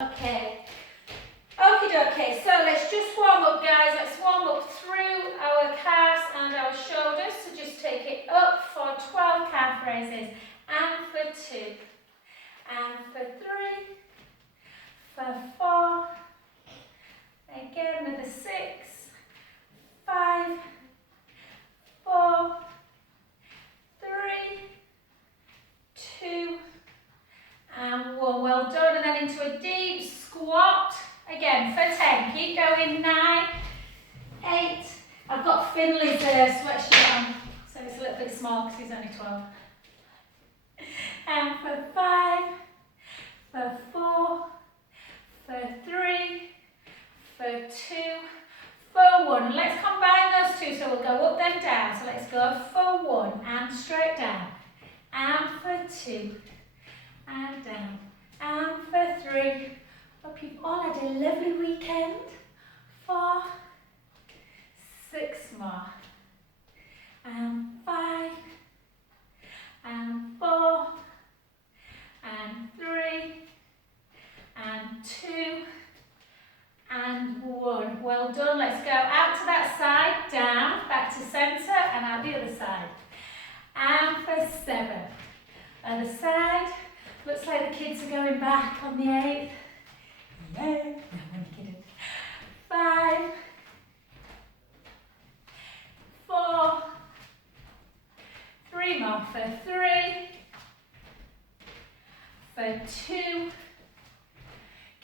Okay. Okie dokie, so let's just warm up, guys. Let's warm up through our calves and our shoulders. So just take it up for 12 calf raises. And for 2. And for 3. For 4. Again with a 6. 5. 4. 3. 2. And 1. Well done. And then into a deep squat. Again for 10. Keep going. 9. 8. I've got Finley's sweatshirt on, so it's a little bit small because he's only 12. And for 5. For 4. For 3. For 2. For 1. Let's combine those two. So we'll go up then down. So let's go for 1 and straight down. And for 2. And down. And for 3. Hope you've all had a lovely weekend. 4. 6 more. And 5. And 4. And 3. And 2. And 1. Well done. Let's go out to that side, down, back to centre, and out the other side. And for 7. Other side. Looks like the kids are going back on the 8th. Yeah. No, I'm kidding. 5. 4. 3 more for 3. For 2.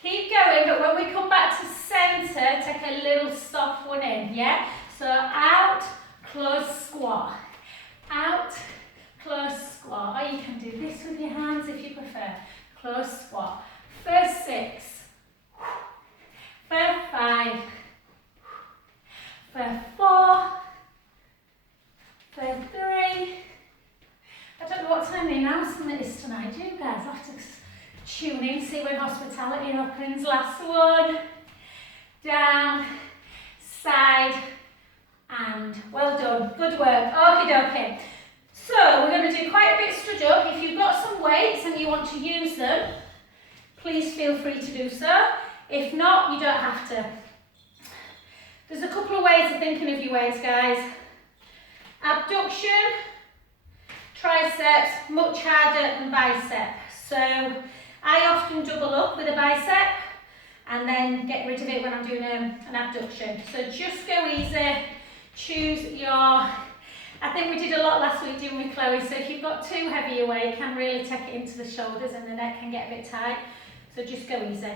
Keep going, but when we come back to centre, take a little soft one in, yeah? So out, close squat. Out, close squat. Or you can do this with your hands if you prefer. Close squat. For 6. For 5. For 4. For 3. I don't know what time the announcement is tonight, do you guys? I'll have to tune in, see when hospitality opens. Last one. Down, side, and well done. Good work. Okie dokie. So we're going to do quite a bit stood up. If you've got some weights and you want to use them, please feel free to do so. If not, you don't have to. There's a couple of ways of thinking of your weights, guys. Abduction, triceps, much harder than bicep. So I often double up with a bicep and then get rid of it when I'm doing an abduction. So just go easy, choose your, I think we did a lot last week, didn't we, Chloe? So if you've got too heavy a weight, you can really take it into the shoulders and the neck can get a bit tight. So just go easy.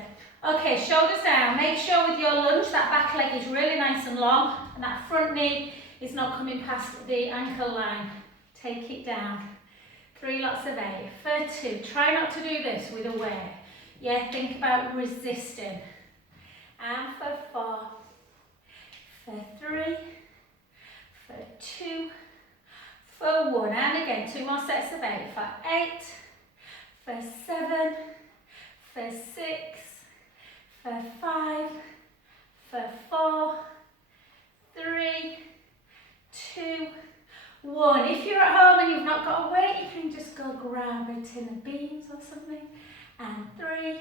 Okay, shoulders down. Make sure with your lunge that back leg is really nice and long and that front knee is not coming past the ankle line. Take it down. 3 lots of 8. For 2. Try not to do this with a weight. Yeah, think about resisting. And for 4. For 3. For 2. For 1. And again, 2 more sets of 8. For 8. For 7. For 6. For 5. For 4. 3. 2. 1. If you're at home and you've not got a weight, you can just go grab a tin of beans or something. And 3.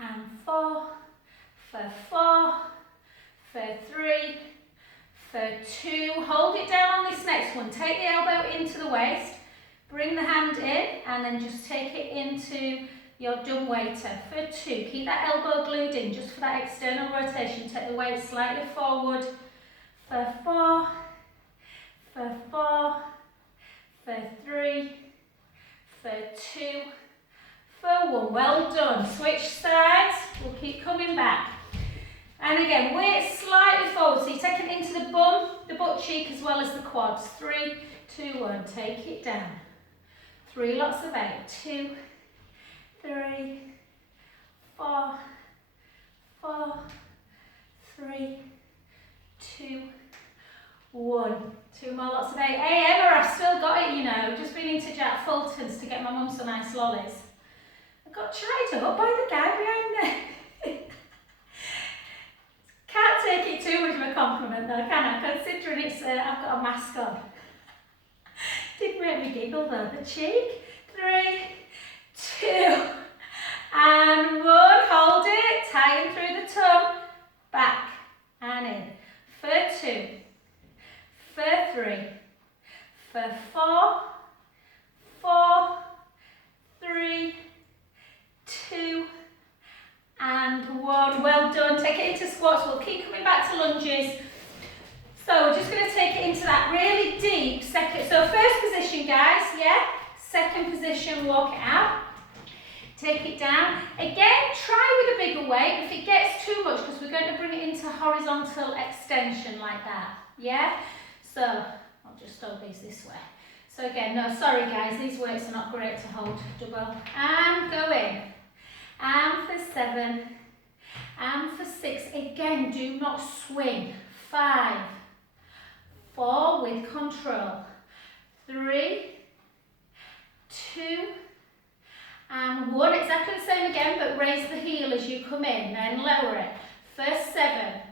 And 4. For 4. For 3. For 2. Hold it down on this next one. Take the elbow into the waist. Bring the hand in and then just take it into your dumb waiter. For 2. Keep that elbow glued in just for that external rotation. Take the weight slightly forward. For 4. For 4, for 3, for 2, for 1. Well done. Switch sides. We'll keep coming back. And again, weight slightly forward. So you're taking it into the bum, the butt cheek, as well as the quads. 3, 2, 1. Take it down. 3 lots of 8. 2, 3, 4, 4, 3, 2, 1. 2 more lots of 8. Hey Emma, I've still got it, you know. Just been into Jack Fulton's to get my mum some nice lollies. I got tried up by the guy behind there. Can't take it too much of a compliment though, can I? Considering it's I've got a mask on. Did make me giggle though, the cheek. 3, 2, and one, hold it, tighten through the tongue, back and in, for 2, for 3, for 4, 4, 3, 2, and 1. Well done. Take it into squats. We'll keep coming back to lunges. So we're just going to take it into that really deep second. So first position, guys, yeah? Second position, walk it out. Take it down. Again, try with a bigger weight. If it gets too much, because we're going to bring it into horizontal extension like that, yeah? So I'll just hold these this way. So again, no, sorry guys, these weights are not great to hold double. And go in. And for 7. And for 6. Again, do not swing. 5. 4 with control. 3. 2. And 1. Exactly the same again, but raise the heel as you come in, then lower it. For 7.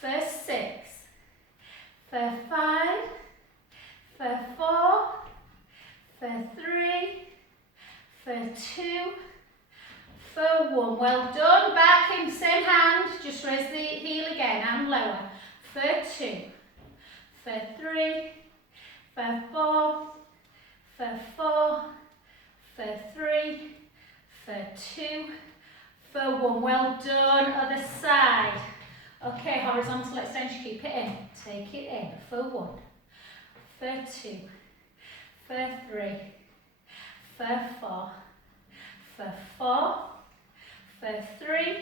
For 6. For 5. For 4. For 3. For 2. For 1. Well done. Back in same hand. Just raise the heel again and lower. For 2. For 3. For 4. For 4. For 3. For 2. For 1. Well done. Other side. Okay, horizontal extension. Keep it in. Take it in. For 1. For 2. For 3. For 4. For 4. For 3,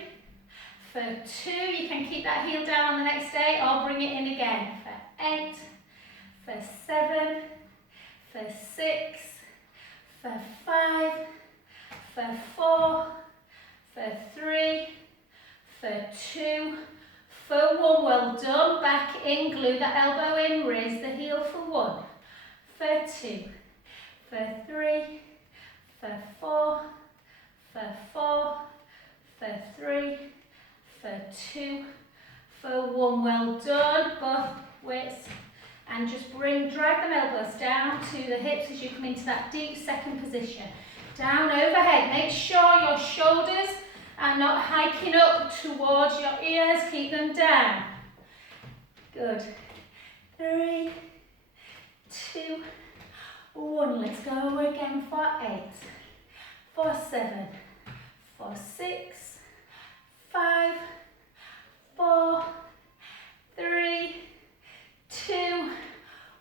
for 2, you can keep that heel down on the next day or bring it in again. For 8, for 7, for 6, for 5, for 4, for 3, for 2, for 1. Well done. Back in, glue that elbow in, raise the heel for 1, for 2, for 3, for 4, for 4, for 3, for 2, for 1. Well done. Both weights. And just drive them elbows down to the hips as you come into that deep second position. Down overhead. Make sure your shoulders are not hiking up towards your ears. Keep them down. Good. 3, 2, 1. Let's go again for 8, for 7, for 6, 5, 4, 3, 2,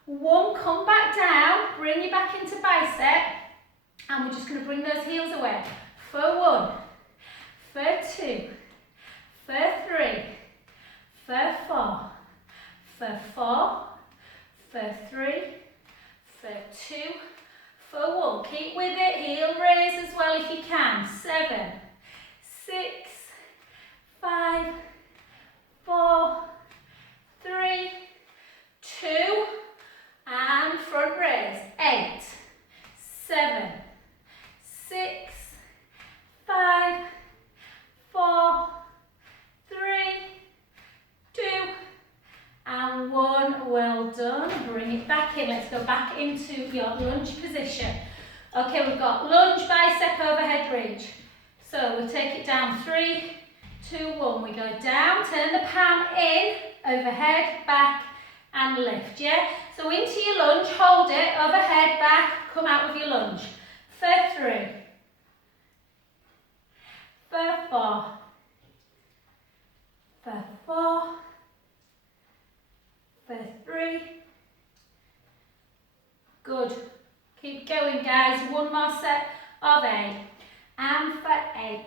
1. Come back down, bring you back into bicep, and we're just going to bring those heels away. For 1, for 2, for 3, for 4, for 4, for 3, for 2, for 1. Keep with it, heel raise as well if you can. 7, 6, 5, 4, 3, 2, and front raise. 8, 7, 6, 5, 4, 3, 2, and 1. Well done. Bring it back in. Let's go back into your lunge position. Okay, we've got lunge, bicep, overhead ridge. So we'll take it down. 3, 2, 1. We go down, turn the palm in, overhead, back, and lift, yeah? So into your lunge, hold it, overhead, back, come out with your lunge. For 3, for 4, for 4, for 3. Good. Keep going, guys. One more set of 8. And for 8.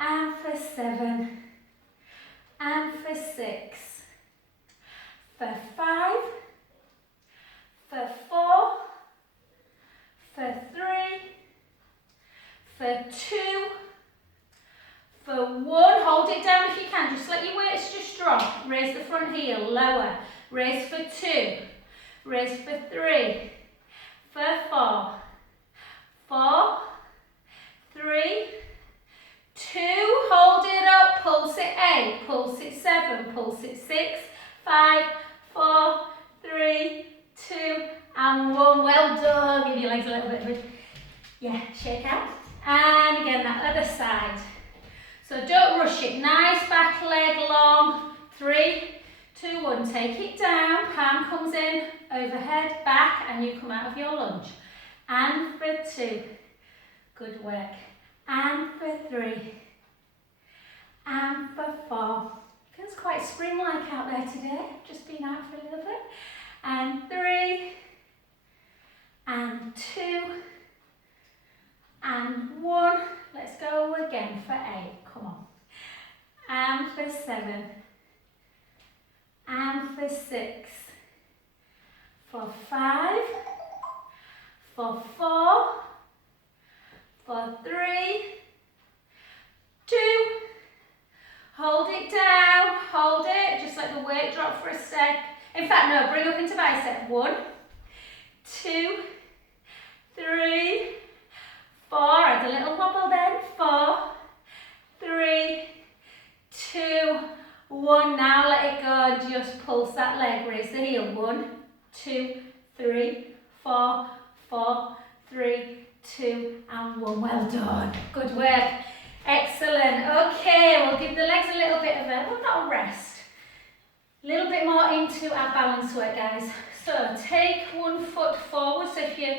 And for 7. And for 6. For 5. For 4. For 3. For 2. For 1. Hold it down if you can. Just let your weights just drop. Raise the front heel. Lower. Raise for 2. Raise for 3. For 4. 4. 3. 2. Hold it up. Pulse it 8. Pulse it 7. Pulse it 6. 5. 4. 3. 2. And 1. Well done. Give your legs a little bit of a shake out. And again, that other side. So don't rush it. Nice back leg long. 3, 2, 1. Take it down. Palm comes in, overhead, back, and you come out of your lunge. And for 2. Good work. And for 3. And for 4. Feels quite spring-like out there today. Just been out for a little bit. And 3. And 2. And 1. Let's go again for 8. Come on. And for 7. And for 6. For 5. For 4. For 3. 2. Hold it down. Hold it. Just let the weight drop for a sec. In fact, no, bring up into bicep. 1, 2, 3, 4. Add a little wobble then. 4, 3, 2, 1. Now let it go. Just pulse that leg. Raise the heel. 1, 2, 3, 4, 4, 3, 2, and 1. Well done. Good work. Excellent. Okay, we'll give the legs a little bit of a, well, not a rest. A little bit more into our balance work, guys. So take one foot forward. So if you're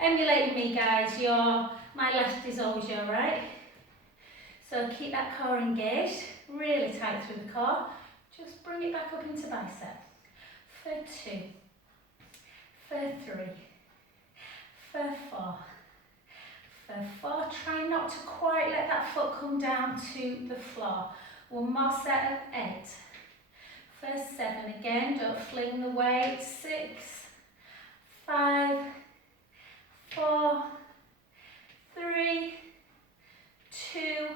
emulating me, guys, my left is always your right. So keep that core engaged, really tight through the core. Just bring it back up into bicep. For 2, for 3, for 4. For 4, try not to quite let that foot come down to the floor. One more set of 8. For 7, again, don't fling the weight. 6, 5, 4, 3, 2,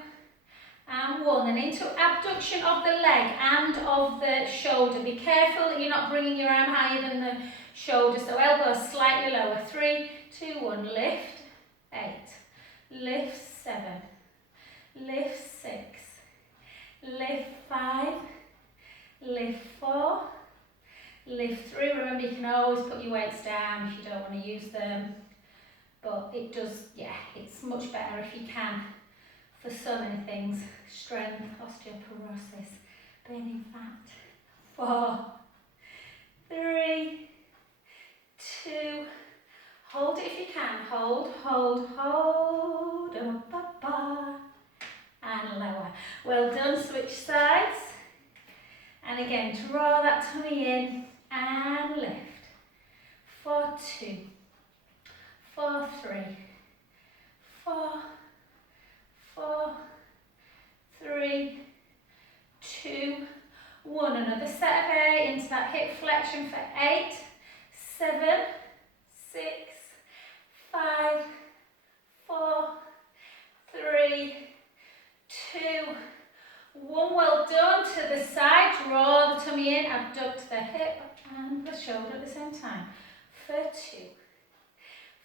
and 1. And into abduction of the leg and of the shoulder. Be careful that you're not bringing your arm higher than the shoulder, so elbows slightly lower. 3, 2, 1, lift. 8. Lift 7, lift 6, lift 5, lift 4, lift 3. Remember, you can always put your weights down if you don't want to use them, but it does, yeah, it's much better if you can for so many things. Strength, osteoporosis, burning fat. 4, 3, 2, hold it if you can. Hold, hold, hold. And lower. Well done. Switch sides. And again, draw that tummy in and lift. For 2, for 3, 4, 4, 3, 2, 1. Another set of 8 into that hip flexion for 8, 7, 6, 5, 4, 3, 2, 1. Well done. To the side. Draw the tummy in. Abduct the hip and the shoulder at the same time. For 2.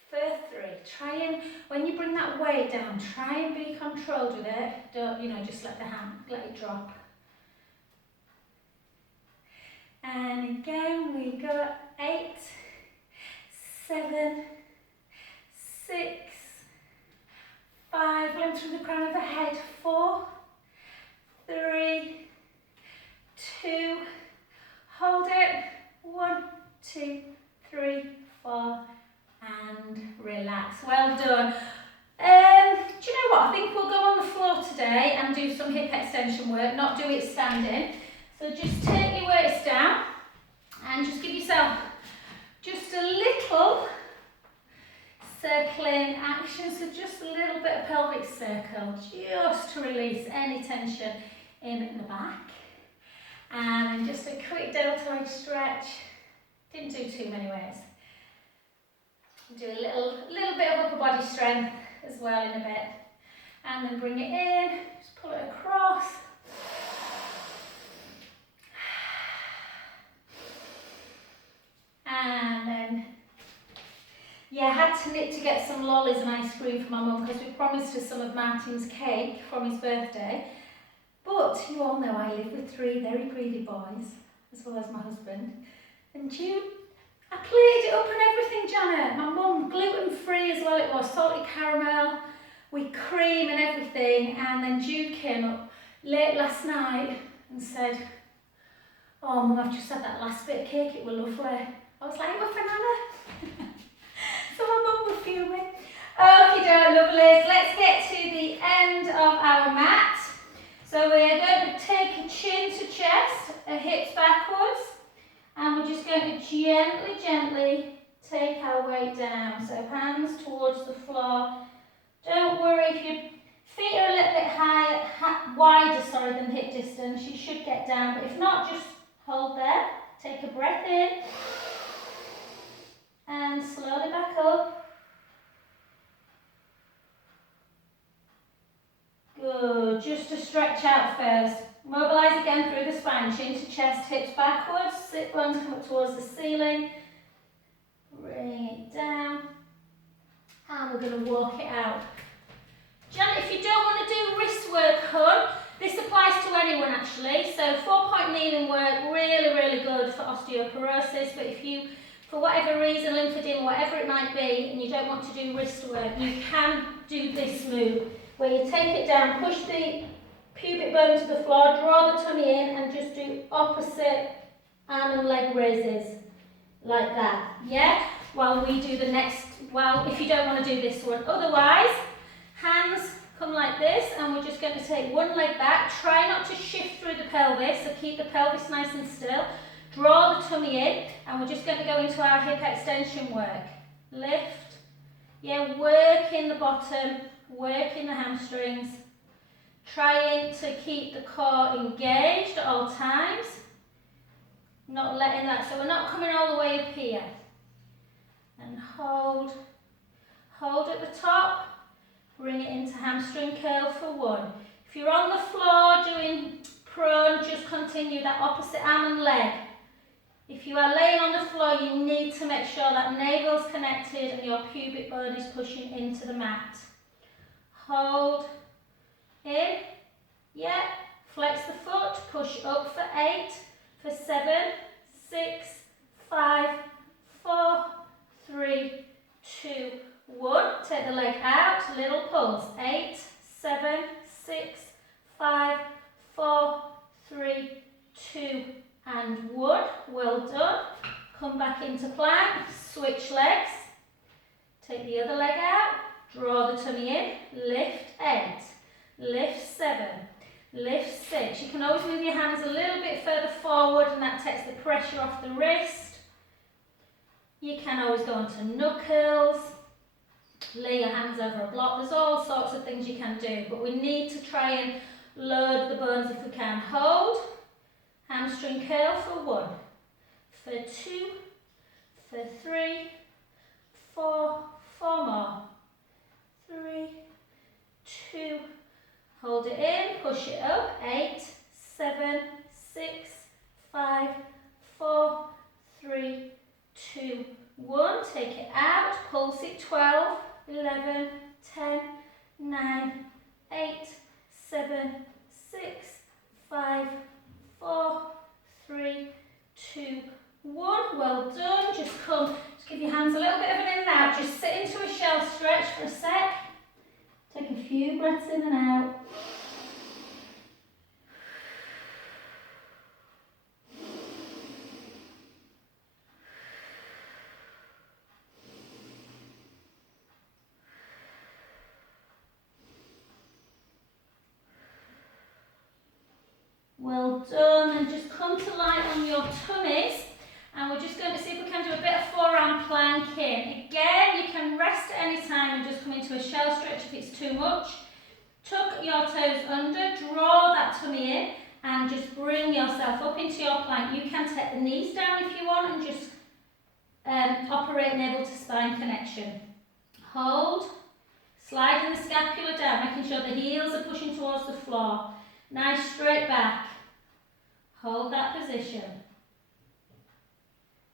For 3. Try and, when you bring that weight down, try and be controlled with it. Don't, just let it drop. And again, we got 8, 7, 6, 5, length through the crown of the head. 4, 3, 2, hold it. 1, 2, 3, 4, and relax. Well done. Do you know what? I think we'll go on the floor today and do some hip extension work, not do it standing. So just take your weights down and just give yourself just a little circling action, so just a little bit of pelvic circle, just to release any tension in the back. And just a quick deltoid stretch. Didn't do too many weights. Do a little bit of upper body strength as well in a bit. And then bring it in, just pull it across. And then, yeah, I had to knit to get some lollies and ice cream for my mum because we promised her some of Martin's cake from his birthday. But you all know I live with 3 very greedy boys, as well as my husband. And I plated it up and everything, Janet. My mum, gluten-free as well it was, salted caramel with cream and everything, and then Jude came up late last night and said, "Oh Mum, I've just had that last bit of cake, it was lovely." I was like, "It was banana." So my mum was fuming. Okay, lovelies, let's get to the end of our mat. So we're going to take a chin to chest, a hips backwards, and we're just going to gently, gently take our weight down. So hands towards the floor. Don't worry if your feet are a little bit wider than hip distance, you should get down, but if not, just hold there. Take a breath in and slowly back up. Good, just to stretch out first. Mobilise again through the spine, chin to chest, hips backwards, sit bones come up towards the ceiling. Bring it down. And we're going to walk it out. Janet, if you don't want to do wrist work, hun, this applies to anyone actually. So 4-point kneeling work, really, really good for osteoporosis. But if you, for whatever reason, lymphedema, whatever it might be, and you don't want to do wrist work, you can do this move, where you take it down, push the pubic bone to the floor, draw the tummy in, and just do opposite arm and leg raises, like that, yeah? While we do the next, well, if you don't want to do this one. Otherwise, hands come like this, and we're just going to take one leg back. Try not to shift through the pelvis, so keep the pelvis nice and still. Draw the tummy in, and we're just going to go into our hip extension work. Lift, yeah, work in the bottom, work in the hamstrings. Trying to keep the core engaged at all times. Not letting that, so we're not coming all the way up here. And hold at the top. Bring it into hamstring curl for 1. If you're on the floor doing prone, just continue that opposite arm and leg. If you are laying on the floor, you need to make sure that navel's connected and your pubic bone is pushing into the mat. Hold in, yeah, flex the foot, push up for 8, for 7, 6, 5, 4, 3, 2, 1. Take the leg out, little pulse. 8, 7, 6, 5, 4, 3, 2, and 1. Well done. Come back into plank, switch legs. Take the other leg out, draw the tummy in, lift 8, lift 7, lift 6. You can always move your hands a little bit further forward and that takes the pressure off the wrist. You can always go onto knuckles, lay your hands over a block. There's all sorts of things you can do, but we need to try and load the bones if we can. Hold, hamstring curl for 1, for 2, for 3, 4, 4 more, 3, 2, hold it in, push it up, 8, 7, 6, 5, 4, 3, 2, 1, take it out, pulse it, 12, 11, 10, 9, 8, 7, 6, 5, 4, 3, 2, 1, well done. Just give your hands a little bit of an in and out, just sit into a shell stretch for a sec, take a few breaths in and out. Well done, and just come to lie on your tummies, and we're just going to see if we can do a bit of forearm planking. Again, you can rest at any time and just come into a shell stretch if it's too much. Tuck your toes under, draw that tummy in, and just bring yourself up into your plank. You can take the knees down if you want and just operate navel to spine connection. Hold, sliding the scapula down, making sure the heels are pushing towards the floor. Nice straight back. Hold that position.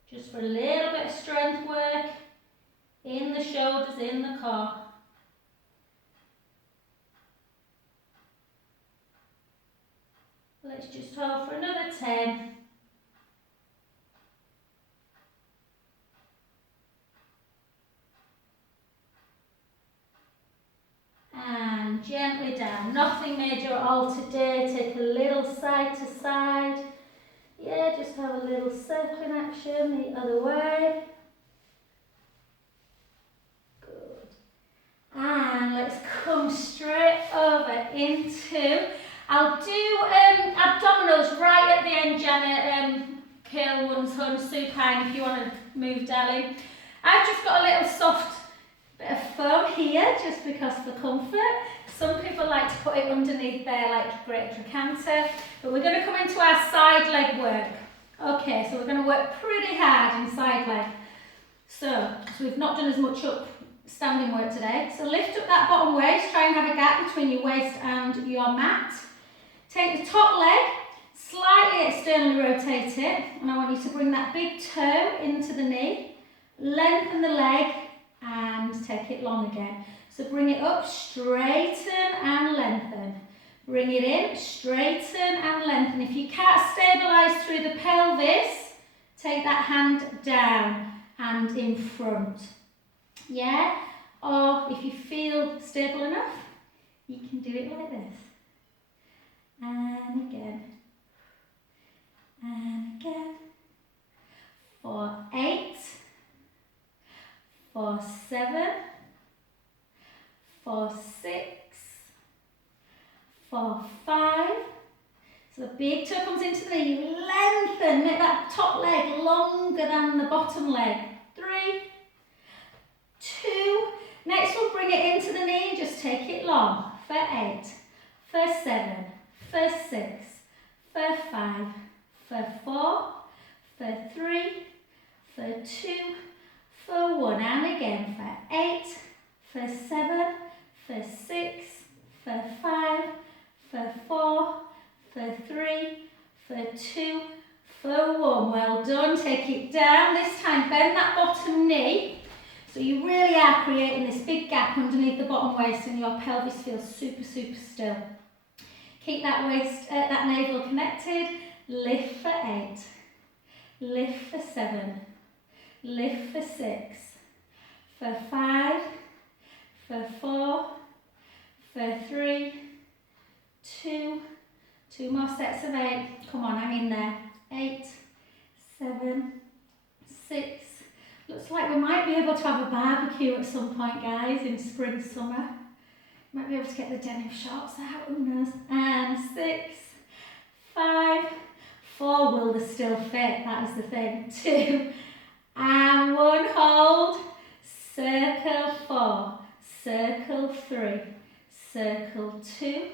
Just for a little bit of strength work in the shoulders, in the core. Let's just hold for another 10. down. Nothing major at all today. Take a little side to side. Yeah, just have a little circling action the other way. Good. And let's come straight over into, I'll do abdominals right at the end, Janet. Curl ones, hun, supine if you want to move, darling. I've just got a little soft bit of foam here, just because for comfort. Some people like to put it underneath their great trochanter, but we're going to come into our side leg work. Okay, so we're going to work pretty hard in side leg. So we've not done as much up standing work today. So lift up that bottom waist, try and have a gap between your waist and your mat. Take the top leg, slightly externally rotate it, and I want you to bring that big toe into the knee, lengthen the leg, and take it long again. So bring it up, straighten and lengthen. Bring it in, straighten and lengthen. If you can't stabilise through the pelvis, take that hand down and in front. Yeah? Or if you feel stable enough, you can do it like this. And again. And again. For 8. For 7. For 6. For 5. So the big toe comes into the knee. Lengthen. Make that top leg longer than the bottom leg. 3. 2. Next one, bring it into the knee. Just take it long. For 8. For 7. For 6. For 5. For 4. For 3. For 2. For 1. And again for 8. For 7. For 6. For 5. For 4. For 3. For 2. For 1. Well done. Take it down. This time bend that bottom knee. So you really are creating this big gap underneath the bottom waist and your pelvis feels super, super still. Keep that waist, that navel connected. Lift for 8. Lift for 7. Lift for 6. For 5. For 4. For 3. 2. 2 more sets of 8. Come on, hang in there. 8. 7. 6. Looks like we might be able to have a barbecue at some point, guys, in spring, summer. Might be able to get the denim shorts out, who knows. And 6, 5, 4, will they still fit? That is the thing. 2, and 1, hold. Circle 4, circle 3, circle 2,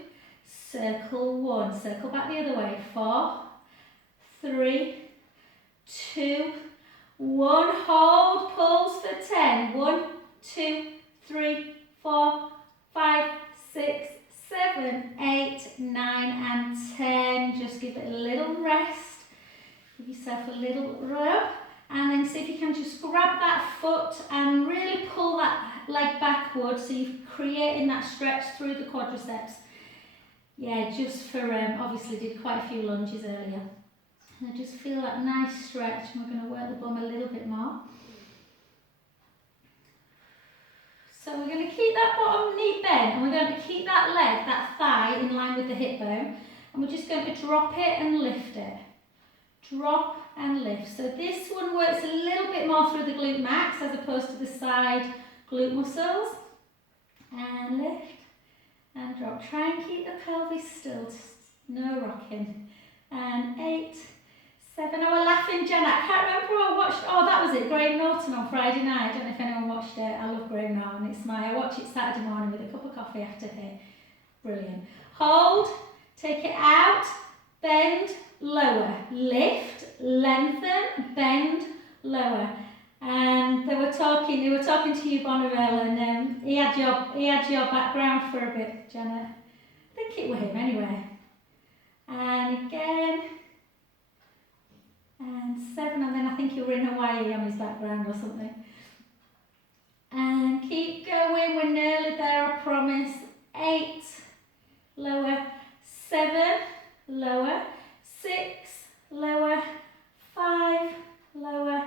circle 1. Circle back the other way. 4, 3, 2, 1, hold, pulse for 10. 1, 2, 3, 4, 5, 6, 7, 8, 9, and 10. Just give it a little rest. Give yourself a little rub. And then see if you can just grab that foot and really pull that leg backwards so you're creating that stretch through the quadriceps. Yeah, just for, obviously did quite a few lunges earlier. And I just feel that nice stretch, and we're going to work the bum a little bit more. So we're going to keep that bottom knee bent, and we're going to keep that leg, that thigh, in line with the hip bone, and we're just going to drop it and lift it. Drop and lift. So this one works a little bit more through the glute max as opposed to the side glute muscles. And lift and drop. Try and keep the pelvis still, no rocking. And 8, 7. Oh, we're laughing, Jen. I can't remember who I watched. Oh, that was it, Graham Norton on Friday night. I don't know if anyone watched it. I love Graham Norton. I watch it Saturday morning with a cup of coffee after here. Brilliant. Hold, take it out, bend, lower, lift, lengthen, bend, lower. And they were talking to you, Bonneville, and he had your background for a bit, Janet. I think it was him anyway. And again. And 7, and then I think you were in Hawaii on his background or something. And keep going, we're nearly there, I promise. 8, lower, 7, lower, 6, lower, 5, lower,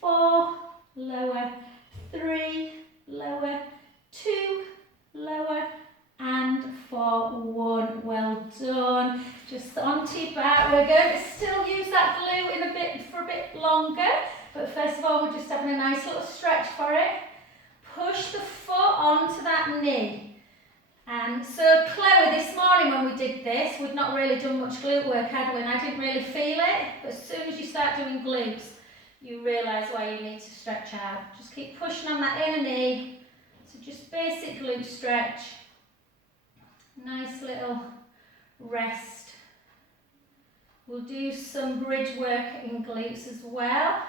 4, lower, 3, lower, 2, lower, and 4. onto your back. We're going to still use that glute for a bit longer, but first of all, we're just having a nice little stretch for it. Push the foot onto that knee. And so Chloe, this morning when we did this, we'd not really done much glute work, had we? And I didn't really feel it, but as soon as you start doing glutes, you realise why you need to stretch out. Just keep pushing on that inner knee. So just basic glute stretch. Nice little rest. We'll do some bridge work in glutes as well.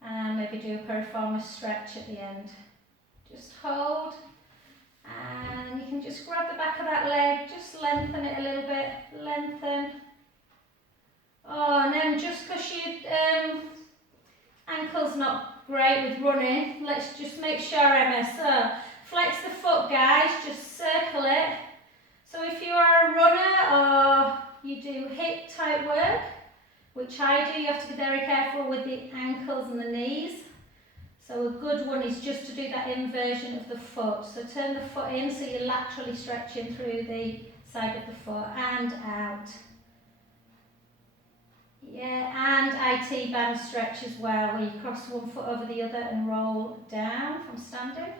And maybe do a Piriformis Stretch at the end. Just hold. And you can just grab the back of that leg, just lengthen it a little bit. Lengthen. Oh, and then just because your ankle's not great with running, let's just make sure, Emma. So, flex the foot, guys, just circle it. So if you are a runner or you do hip type work, which I do, you have to be very careful with the ankles and the knees. So a good one is just to do that inversion of the foot. So turn the foot in so you're laterally stretching through the side of the foot and out. Yeah, and IT band stretch as well, where you cross one foot over the other and roll down from standing.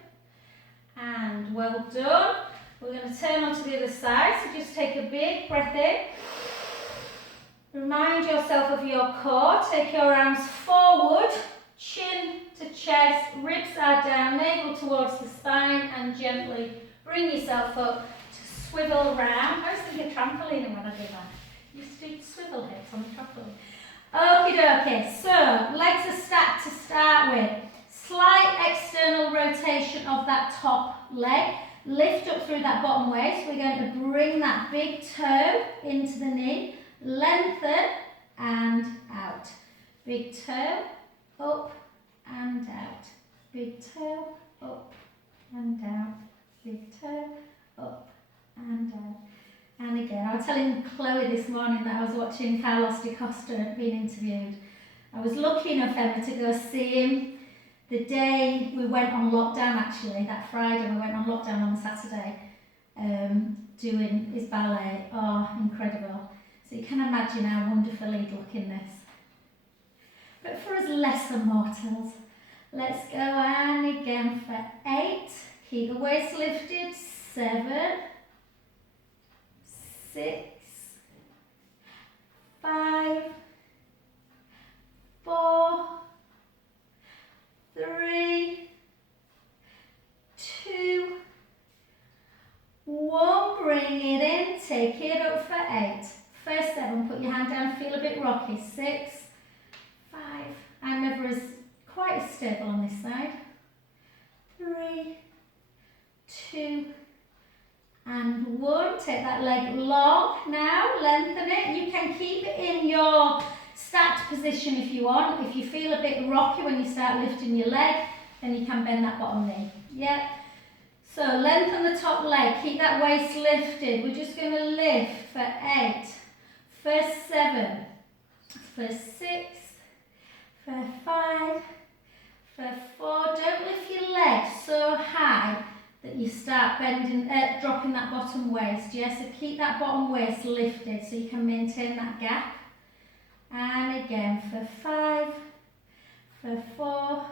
And well done. We're going to turn onto the other side, so just take a big breath in. Remind yourself of your core. Take your arms forward, chin to chest, ribs are down, navel towards the spine, and gently bring yourself up to swivel around. I was thinking trampoline when I did that. You used to do swivel hips on the trampoline. Okie dokie, so legs are stacked to start with. Slight external rotation of that top leg. Lift up through that bottom waist. We're going to bring that big toe into the knee. Lengthen and out. Big toe, up and out. Big toe, up and out. Big toe, up and out. And again, I was telling Chloe this morning that I was watching Carlos da Costa being interviewed. I was lucky enough, Emma, to go see him the day we went on lockdown, actually, that Friday. We went on lockdown on Saturday, doing his ballet. Oh, incredible. So you can imagine how wonderful he'd look in this. But for us lesser mortals, let's go and again for 8. Keep the waist lifted. 7, 6, 5, 4, 3, 2, 1. Bring it in. Take it up for 8. First 7, put your hand down, feel a bit rocky. 6, 5, I'm never quite as stable on this side. 3, 2, and 1. Take that leg long now, lengthen it. You can keep it in your stacked position if you want. If you feel a bit rocky when you start lifting your leg, then you can bend that bottom knee. Yeah. So lengthen the top leg, keep that waist lifted. We're just going to lift for 8. First 7, first 6, for 5, for 4. Don't lift your legs so high that you start bending, dropping that bottom waist. Yeah, so keep that bottom waist lifted so you can maintain that gap. And again for 5, for 4,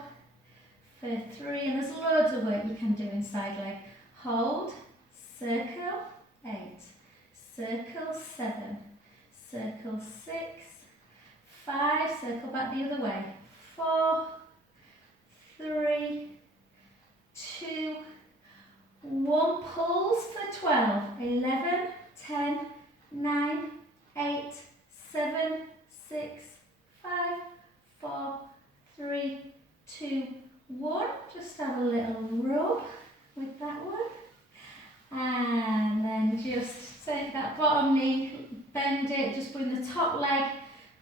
for 3, and there's loads of work you can do in side leg. Hold, circle, 8, circle, 7. Circle 6, 5, circle back the other way. 4, 3, 2, 1. Pulls for 12. 11, 10, 9, 8, 7, 6, 5, 4, 3, 2, 1. Just have a little rub with that one. And then just take that bottom knee, bend it, just bring the top leg,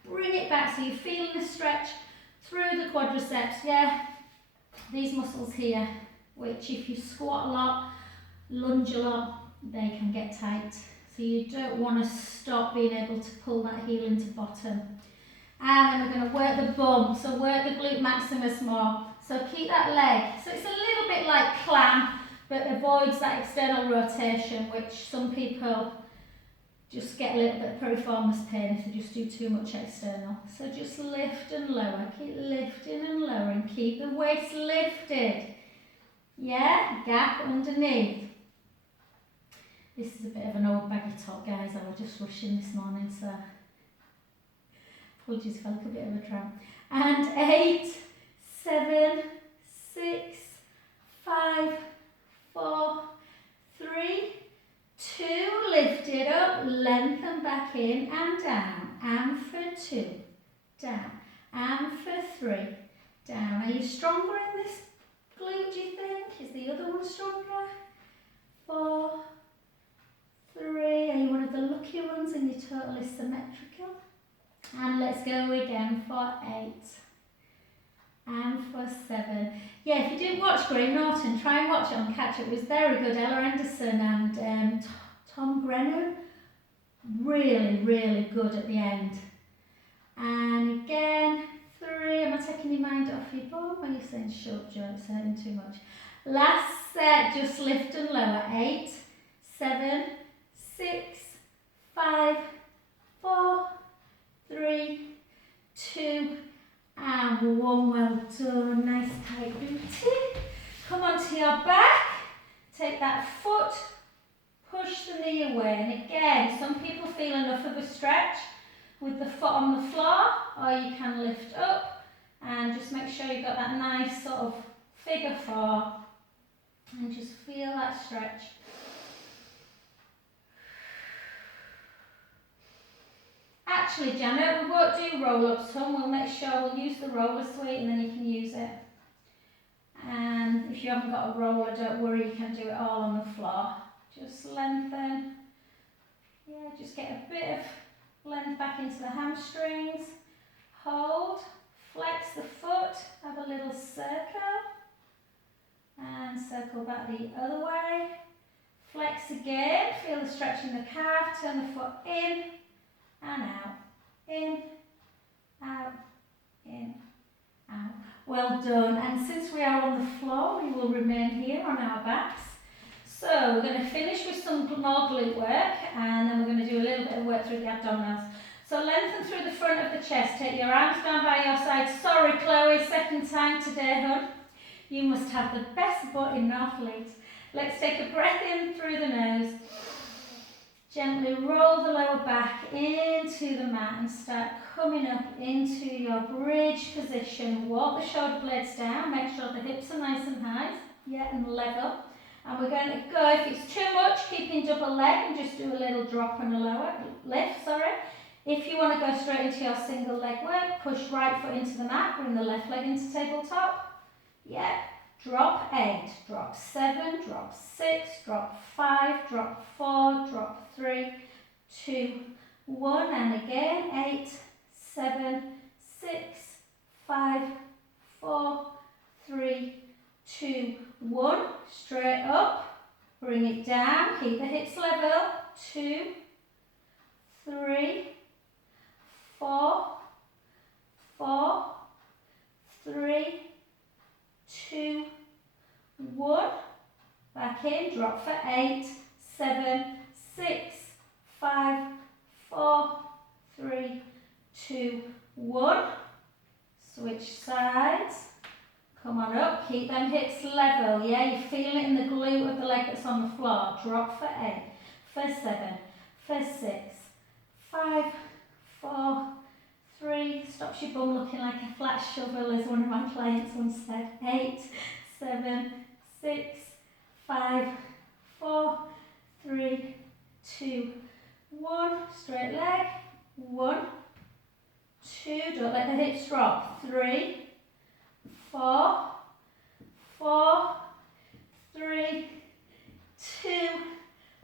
bring it back so you're feeling the stretch through the quadriceps. Yeah, these muscles here, which if you squat a lot, lunge a lot, they can get tight. So you don't want to stop being able to pull that heel into bottom. And then we're going to work the bum, so work the glute maximus more. So keep that leg, so it's a little bit like clam, but avoids that external rotation, which some people just get a little bit of piriformis pain if you just do too much external. So just lift and lower, keep lifting and lowering, keep the waist lifted. Yeah, gap underneath. This is a bit of an old baggy top, guys. I was just rushing this morning, so apologies if I look a bit of a tramp. And 8, 7, 6, 5, 4, 3, 2, lift it up, lengthen back in and down, and for 2, down, and for 3, down. Are you stronger in this glute, do you think? Is the other one stronger? 4, 3, are you one of the lucky ones and you're totally symmetrical? And let's go again for 8, and for 7. Yeah, if you didn't watch Graham Norton, try and watch it on Catch Up. It was very good. Ella Anderson and Tom Brennan, really, really good at the end. And again, 3. Am I taking your mind off your bum? Or are you saying short joint? It's hurting too much. Last set, just lift and lower. 8, 7, 6, 5, 4, 3, 2, and 1. Well done. Nice tight booty. Come onto your back. Take that foot. Push the knee away. And again, some people feel enough of a stretch with the foot on the floor, or you can lift up and just make sure you've got that nice sort of figure 4 and just feel that stretch. Actually, Janet, we won't do roll-ups, son. We'll make sure we'll use the roller suite and then you can use it. And if you haven't got a roller, don't worry, you can do it all on the floor. Just lengthen. Yeah, just get a bit of length back into the hamstrings. Hold. Flex the foot. Have a little circle. And circle back the other way. Flex again. Feel the stretch in the calf. Turn the foot in and out. In, out, in, out. Well done. And since we are on the floor, we will remain here on our backs. So we're going to finish with some more glute work, and then we're going to do a little bit of work through the abdominals. So lengthen through the front of the chest. Take your arms down by your side. Sorry, Chloe, second time today, hon. You must have the best butt in North Leeds. Let's take a breath in through the nose. Gently roll the lower back into the mat and start coming up into your bridge position. Walk the shoulder blades down. Make sure the hips are nice and high. Yeah, and level. And we're going to go, if it's too much, keeping double leg and just do a little drop and a lower lift, sorry. If you want to go straight into your single leg work, push right foot into the mat, bring the left leg into tabletop. Yeah. Drop 8, drop 7, drop 6, drop 5, drop 4, drop 3, 2, 1, and again, 8, 7, 6, 5, 4, 3, 2, 1, straight up, bring it down, keep the hips level, 2, 3, 4, 4, 3, 2, 1, back in, drop for 8, 7, 6, 5, 4, 3, 2, 1, switch sides, come on up, keep them hips level, yeah, you're feeling it in the glute of the leg that's on the floor, drop for 8, for 7, for 6, 5, 4, 3, stops your bum looking like a flat shovel, as one of my clients once said, 8, 7, 6, 5, 4, 3, 2, 1, straight leg, 1, 2, don't let the hips drop, 3, 4, 4, 3, 2,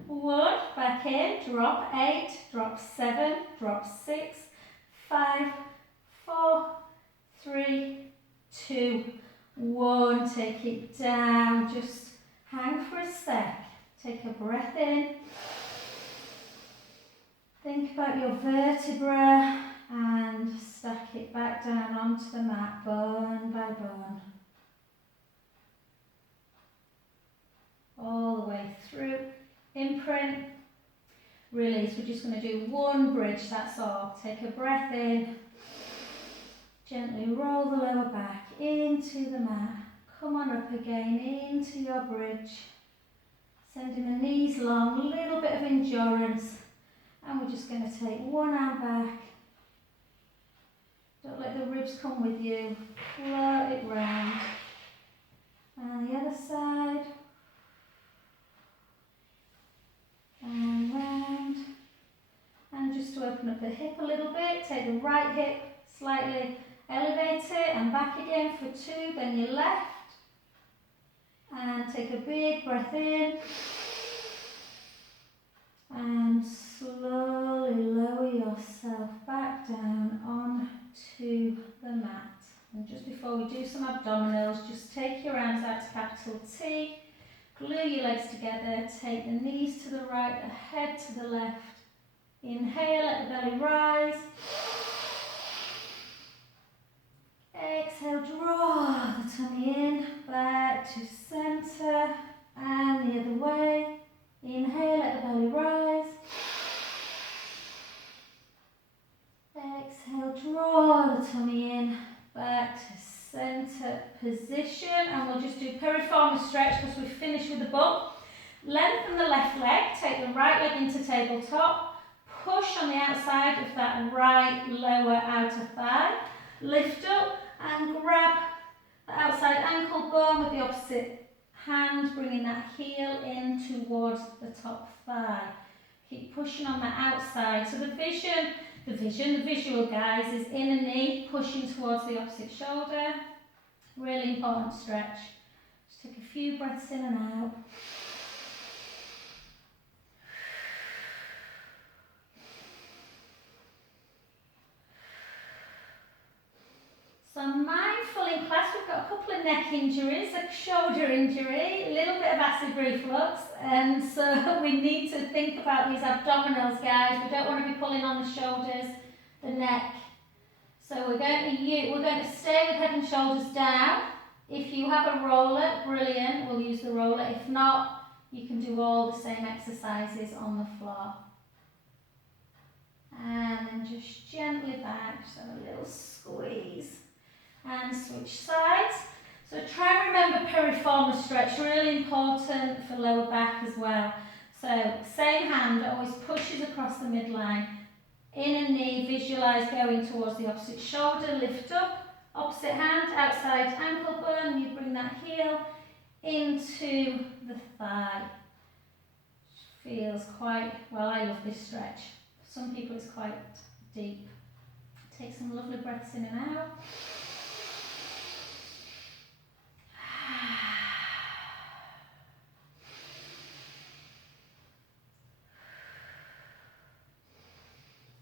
1, back in, drop 8, drop 7, drop 6, 5, 4, 3, 2, 1, take it down, just hang for a sec, take a breath in, think about your vertebra and stack it back down onto the mat, bone by bone, all the way through, imprint, release. We're just going to do one bridge, that's all. Take a breath in, gently roll the lower back into the mat. Come on up again into your bridge. Sending the knees long, a little bit of endurance. And we're just going to take one arm back. Don't let the ribs come with you. Float it round. And the other side. And round. And just to open up the hip a little bit, take the right hip, slightly elevate it and back again for 2, then your left. And take a big breath in. And slowly lower yourself back down onto the mat. And just before we do some abdominals, just take your arms out to capital T, glue your legs together, take the knees to the right, the head to the left. Inhale, let the belly rise. Exhale, draw the tummy in, back to centre, and the other way. Inhale, let the belly rise. Exhale, draw the tummy in, back to centre position. And we'll just do Piriformis Stretch because we've finished with the bump. Lengthen the left leg, take the right leg into tabletop. Push on the outside of that right lower outer thigh. Lift up and grab the outside ankle bone with the opposite hand, bringing that heel in towards the top thigh. Keep pushing on the outside. So the visual, guys, is inner knee pushing towards the opposite shoulder. Really important stretch. Just take a few breaths in and out. So mindful in class, we've got a couple of neck injuries, a shoulder injury, a little bit of acid reflux, and so we need to think about these abdominals, guys. We don't want to be pulling on the shoulders, the neck. So we're going to stay with head and shoulders down. If you have a roller, brilliant, we'll use the roller. If not, you can do all the same exercises on the floor. And then just gently back, just have a little squeeze. And switch sides. So try and remember Piriformis Stretch, really important for lower back as well. So same hand always pushes across the midline. Inner knee, visualise going towards the opposite shoulder, lift up, opposite hand, outside ankle bone, you bring that heel into the thigh. Feels quite, well, I love this stretch. For some people it's quite deep. Take some lovely breaths in and out.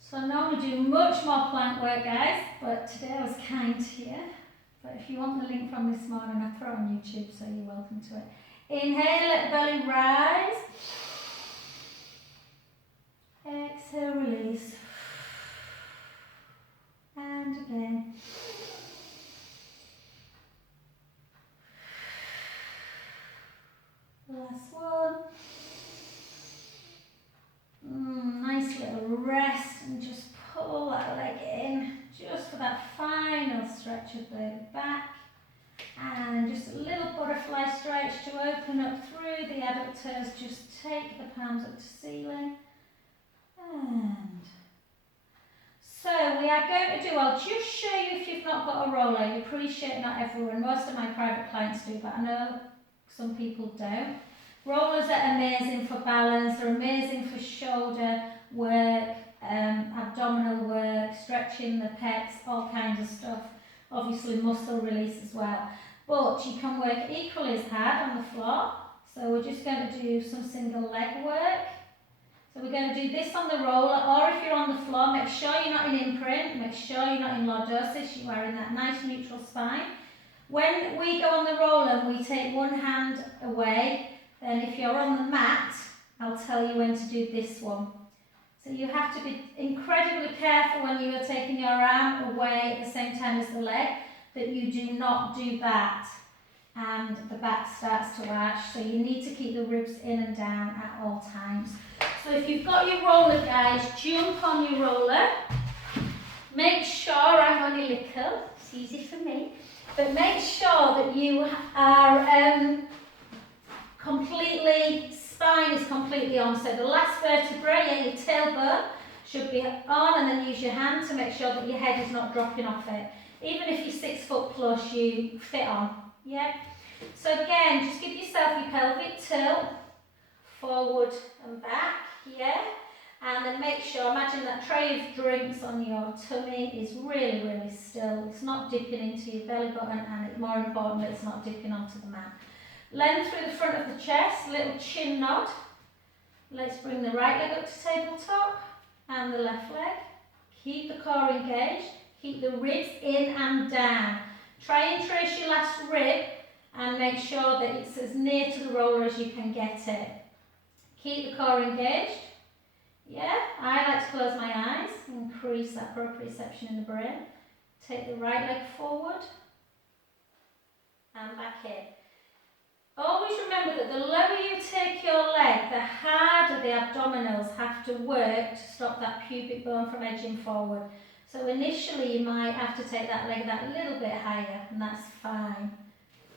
So I normally do much more plank work, guys, but today I was kind to you. But if you want the link from this morning, I throw it on YouTube, so you're welcome to it. Inhale, let the belly rise. Exhale, release. And again. Last one. Nice little rest and just pull that leg in just for that final stretch of the back. And just a little butterfly stretch to open up through the adductors. Just take the palms up to ceiling. And so we are going to do, I'll just show you if you've not got a roller. I appreciate not everyone, most of my private clients do, but I know some people don't. Rollers are amazing for balance, they're amazing for shoulder work, abdominal work, stretching the pecs, all kinds of stuff. Obviously muscle release as well. But you can work equally as hard on the floor. So we're just going to do some single leg work. So we're going to do this on the roller, or if you're on the floor, make sure you're not in imprint, make sure you're not in lordosis, you are in that nice neutral spine. When we go on the roller, we take one hand away. Then if you're on the mat, I'll tell you when to do this one. So you have to be incredibly careful when you are taking your arm away at the same time as the leg, that you do not do that and the back starts to arch. So you need to keep the ribs in and down at all times. So if you've got your roller, guys, jump on your roller. Make sure, I'm only little, it's easy for me, but make sure that you are spine is completely on. So the last vertebrae, your tailbone, should be on, and then use your hand to make sure that your head is not dropping off it. Even if you're 6 foot plus, you fit on. Yeah? So again, just give yourself your pelvic tilt, forward and back, yeah? And then make sure, imagine that tray of drinks on your tummy is really, really still. It's not dipping into your belly button, and it's more important that it's not dipping onto the mat. Length through the front of the chest, little chin nod. Let's bring the right leg up to tabletop and the left leg. Keep the core engaged. Keep the ribs in and down. Try and trace your last rib and make sure that it's as near to the roller as you can get it. Keep the core engaged. Yeah, I like to close my eyes, increase that proprioception in the brain. Take the right leg forward and back in. Always remember that the lower you take your leg, the harder the abdominals have to work to stop that pubic bone from edging forward. So initially you might have to take that leg that little bit higher, and that's fine.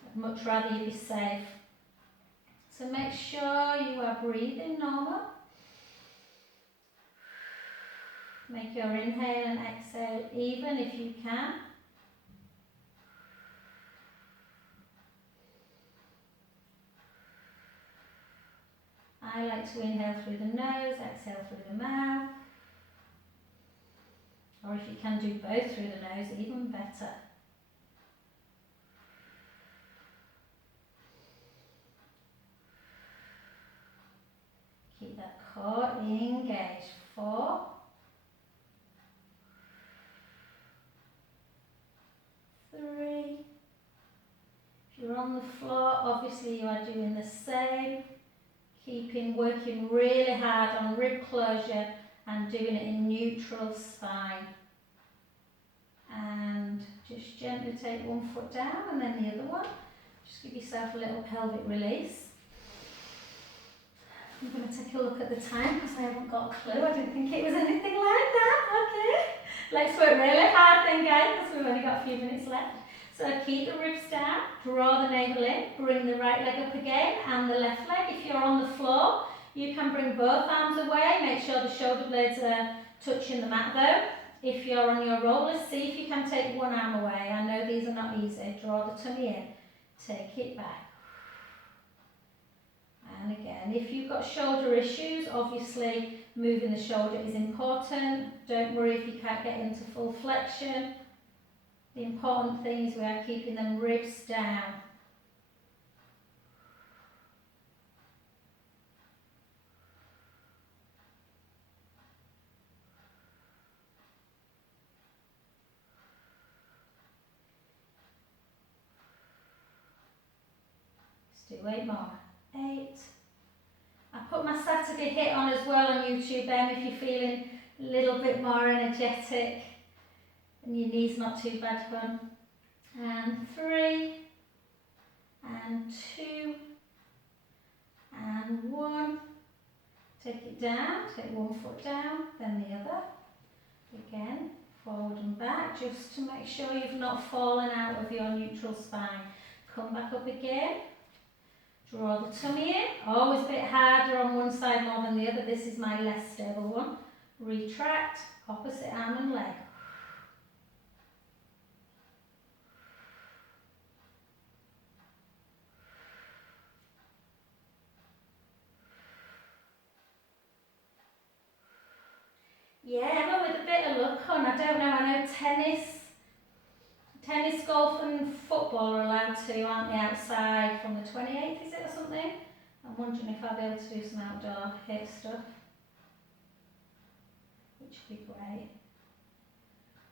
I'd much rather you be safe. So make sure you are breathing normal. Make your inhale and exhale even if you can. I like to inhale through the nose, exhale through the mouth. Or if you can do both through the nose, even better. Keep that core engaged. 4, 3. If you're on the floor, obviously you are doing the same. Working really hard on rib closure and doing it in neutral spine. And just gently take one foot down and then the other one. Just give yourself a little pelvic release. I'm going to take a look at the time because I haven't got a clue. I didn't think it was anything like that. Okay. Let's work really hard then, guys, because we've only got a few minutes left. So keep the ribs down, draw the navel in, bring the right leg up again and the left leg. If you're on the floor, you can bring both arms away. Make sure the shoulder blades are touching the mat though. If you're on your rollers, see if you can take one arm away. I know these are not easy. Draw the tummy in, take it back. And again, if you've got shoulder issues, obviously moving the shoulder is important. Don't worry if you can't get into full flexion. The important thing is we are keeping them ribs down. Let's do 8 more. 8. I put my Saturday hit on as well on YouTube, if you're feeling a little bit more energetic and your knee's not too bad, fun. And 3, and 2, and 1. Take it down, take one foot down, then the other. Again, forward and back, just to make sure you've not fallen out of your neutral spine. Come back up again. Draw the tummy in, always a bit harder on one side more than the other. This is my less stable one. Retract, opposite arm and leg. Yeah, but with a bit of luck on, I don't know, I know tennis, golf and football are allowed to, aren't they, outside from the 28th, is it, or something? I'm wondering if I'll be able to do some outdoor hit stuff, which would be great.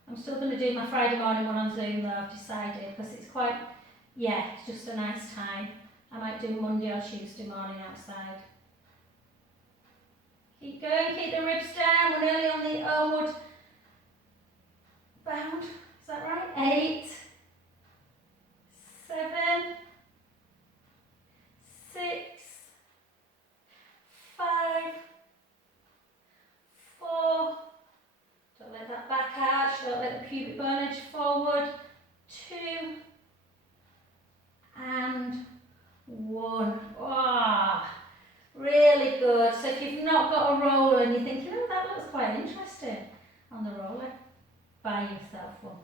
I'm still going to do my Friday morning one on Zoom though, I've decided, because it's quite, yeah, it's just a nice time. I might do Monday or Tuesday morning outside. Keep going, keep the ribs down, we're nearly on the onward bound, is that right? 8, 7, 6, 5, pubic bone edge forward. 2 and 1. Oh, really good. So if you've not got a roller and you're thinking, oh, that looks quite interesting on the roller, buy yourself one.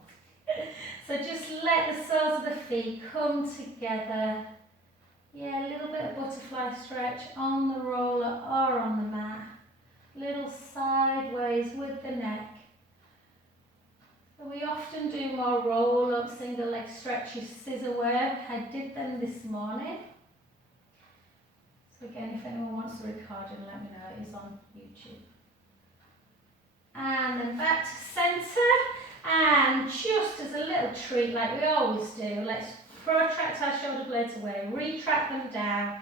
So just let the soles of the feet come together. Yeah, a little bit of butterfly stretch on the roller or on the mat. Little sideways with the neck. So we often do more roll-up, single leg stretches, scissor work. I did them this morning. So again, if anyone wants to record it, let me know. It is on YouTube. And then back to centre. And just as a little treat, like we always do, let's protract our shoulder blades away, retract them down,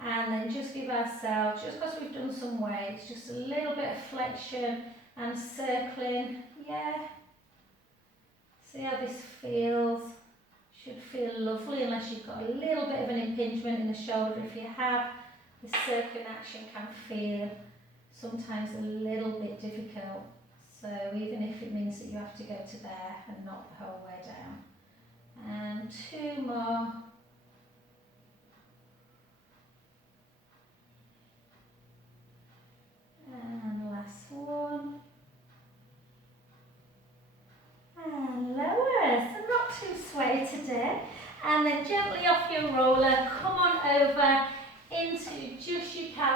and then just give ourselves, just because we've done some weights, just a little bit of flexion and circling. Yeah. See how this feels. Should feel lovely unless you've got a little bit of an impingement in the shoulder. If you have, the circling action can feel sometimes a little bit difficult. So even if it means that you have to go to there and not the whole way down. And 2 more. And last one. And lower, so not too sweaty today. And then gently off your roller, come on over into just your calf.